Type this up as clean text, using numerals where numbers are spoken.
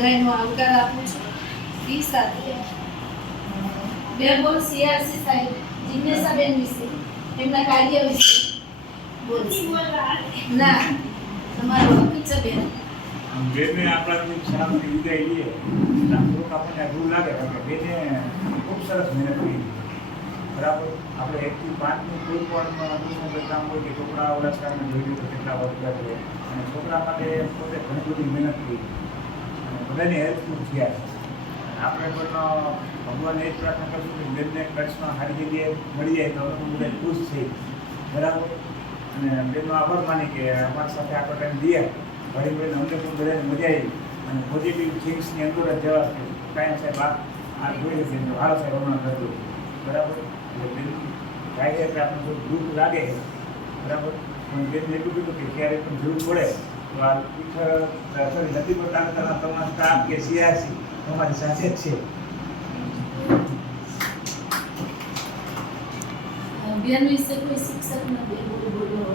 બધાયનો આવકાર આપું છું. ઈ સાથે બે બોલ સીઆરસી સાહેબ જિજ્ઞાસાબેન વિશે એમના કાર્ય વિશે બોલ. ના તમારો હક છે બેન. બેને આપણાથી શાળાની વિદાય લઈએ થોડુંક આપણને અઘરું લાગે કારણ કે બેને ખૂબ સરસ મહેનત કરી બરાબર. આપણે 1 થી 5ની કોઈ પણ કામ હોય કે છોકરા ઓલા શાળાને જોઈ તો કેટલા વર્ગા છે અને છોકરા માટે પોતે ઘણી બધી મહેનત કરી અને બધાને હેલ્પફુલ થયા છે. આપણે પણ ભગવાનને એ જ પ્રાર્થના કરશું કે બેનને કચ્છમાં સારી જગ્યાએ મળી જાય તો અમે બધા ખુશ છીએ બરાબર. અને બેનનો આભાર માની કે અમારી સાથે આટલો ટાઈમ દે ઘડી ઘડીને અમને પણ બધાને મજા આવી અને પોઝિટિવ થિંગ્સની અંદર જ જવા છે કાંઈ સાહેબ આ જોઈ છે હારો સાહેબ હમણાં કરતું બરાબર. એટલે બેન થાય છે એટલે આપણને થોડું દુઃખ લાગે બરાબર. પણ બેનને એટલું કીધું કે ક્યારેય પણ જરૂર પડે તો આ સોરી નથી પડતા તમારા સ્ટાફ કે સીઆરસી તમારી સાથે જ છે. બેન વિશે કોઈ શિક્ષકને બે બોલ બોલો.